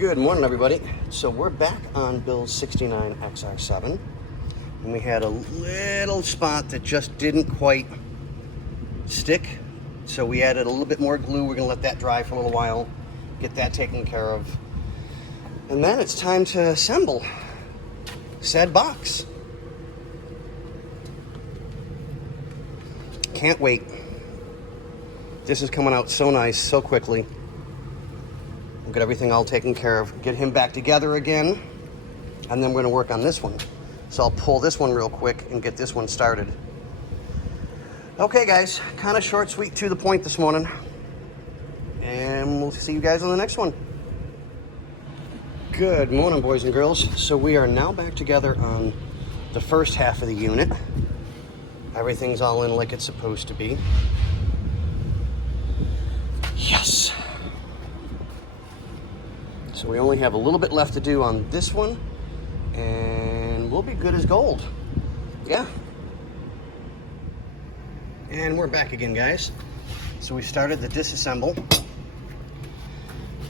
Good morning, everybody. So we're back on Bill's 69 XR7, and we had a little spot that just didn't quite stick, so we added a little bit more glue. We're gonna let that dry for a little while, get that taken care of, and then it's time to assemble said box. Can't wait. This is coming out so nice, so quickly. We'll get everything all taken care of, get him back together again, and then we're gonna work on this one. So I'll pull this one real quick and get this one started. Okay guys, kind of short, sweet, to the point this morning. And we'll see you guys on the next one. Good morning, boys and girls. So we are now back together on the first half of the unit. Everything's all in like it's supposed to be. Yes. So we only have a little bit left to do on this one, and we'll be good as gold. Yeah. And we're back again, guys. So we started the disassemble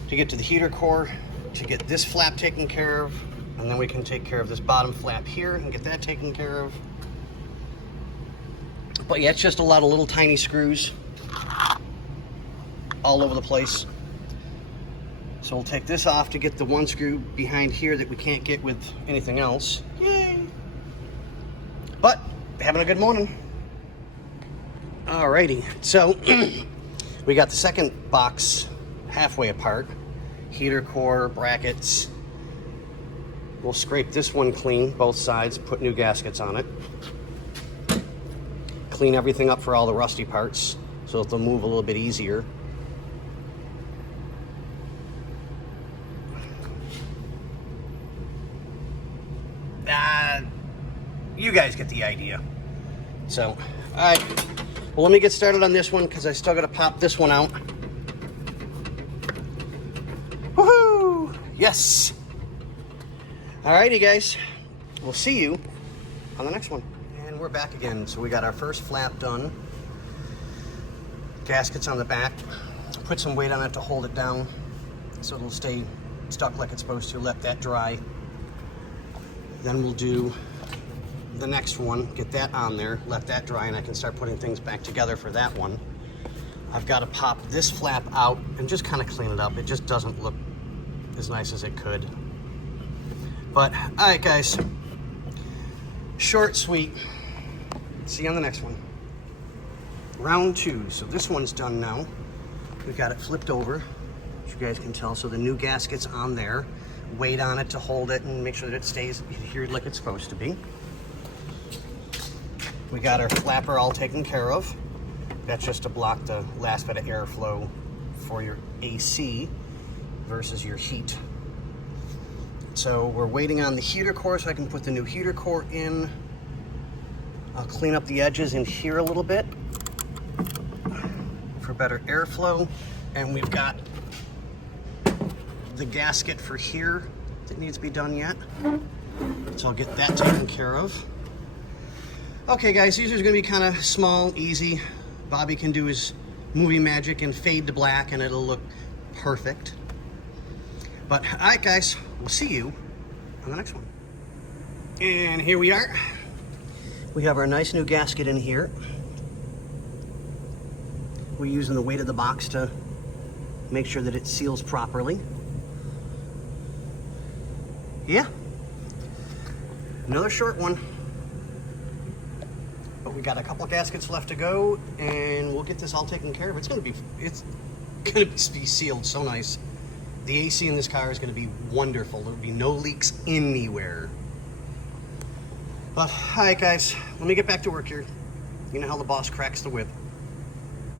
to get to the heater core, to get this flap taken care of, and then we can take care of this bottom flap here and get that taken care of. But yeah, it's just a lot of little tiny screws all over the place. So we'll take this off to get the one screw behind here that we can't get with anything else. Yay! But having a good morning. Alrighty, so we got the second box halfway apart. Heater core, brackets. We'll scrape this one clean, both sides, put new gaskets on it. Clean everything up for all the rusty parts so it'll move a little bit easier. You guys get the idea. So, all right. Well, let me get started on this one because I still got to pop this one out. Woohoo! Yes. All righty, guys. We'll see you on the next one. And we're back again. So we got our first flap done. Gaskets on the back. Put some weight on it to hold it down so it'll stay stuck like it's supposed to. Let that dry. Then we'll do the next one, get that on there, let that dry, and I can start putting things back together for that one. I've got to pop this flap out and just kind of clean it up. It just doesn't look as nice as it could. But, all right, guys. Short, sweet. See you on the next one. Round 2. So this one's done now. We've got it flipped over, as you guys can tell. So the new gasket's on there. Weight on it to hold it and make sure that it stays adhered like it's supposed to be. We got our flapper all taken care of. That's just to block the last bit of airflow for your AC versus your heat. So we're waiting on the heater core so I can put the new heater core in. I'll clean up the edges in here a little bit for better airflow. And we've got the gasket for here that needs to be done yet. So I'll get that taken care of. Okay guys, these are gonna be kind of small, easy. Bobby can do his movie magic and fade to black and it'll look perfect. But all right guys, we'll see you on the next one. And here we are. We have our nice new gasket in here. We're using the weight of the box to make sure that it seals properly. Yeah, another short one. But we got a couple of gaskets left to go, and we'll get this all taken care of. It's gonna be sealed so nice. The AC in this car is gonna be wonderful. There'll be no leaks anywhere. But all right, guys, let me get back to work here. You know how the boss cracks the whip.